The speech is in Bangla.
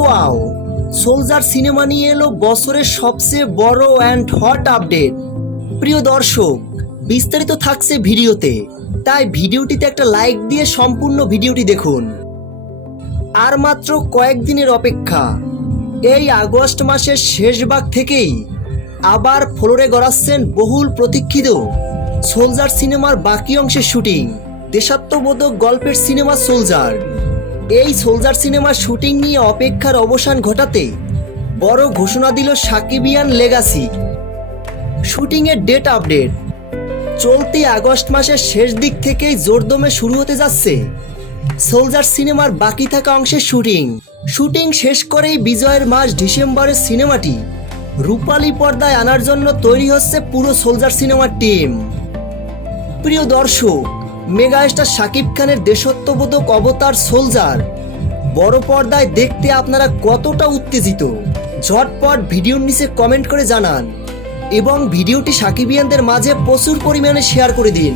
ওয়াও, সোলজার সিনেমা নিয়ে এলো বছরের সবচেয়ে বড় অ্যান্ড হট আপডেট। প্রিয় দর্শক, বিস্তারিত থাকছে ভিডিওতে, তাই ভিডিওটিতে একটা লাইক দিয়ে সম্পূর্ণ ভিডিওটি দেখুন। আর মাত্র কয়েকদিনের অপেক্ষা, এই আগস্ট মাসের শেষ ভাগ থেকেই আবার ফ্লোরে গড়াচ্ছেন বহুল প্রতীক্ষিত সোলজার সিনেমার বাকি অংশের শুটিং। দেশাত্মবোধক গল্পের সিনেমা সোলজার, এই সোলজার সিনেমার শুটিং নিয়ে অপেক্ষার অবসান ঘটাতে বড় ঘোষণা দিল সাকিবিয়ান লেগাসি। শুটিংয়ের ডেট আপডেট, চলতি আগস্ট মাসের শেষ দিক থেকেই জোরদমে শুরু হতে যাচ্ছে সোলজার সিনেমার বাকি থাকা অংশের শুটিং শেষ করেই বিজয়ের মাস ডিসেম্বরের সিনেমাটি রূপালী পর্দায় আনার জন্য তৈরি হচ্ছে পুরো সোলজার সিনেমার টিম। প্রিয় দর্শক, মেগাস্টার শাকিব খানের দেশাত্মবোধক অবতার সোলজার বড় পর্দায় দেখতে আপনারা কতটা উত্তেজিত? ঝটপট ভিডিওর নিচে কমেন্ট করে জানান এবং ভিডিওটি সাকিবিয়ানদের মাঝে প্রচুর পরিমাণে শেয়ার করে দিন।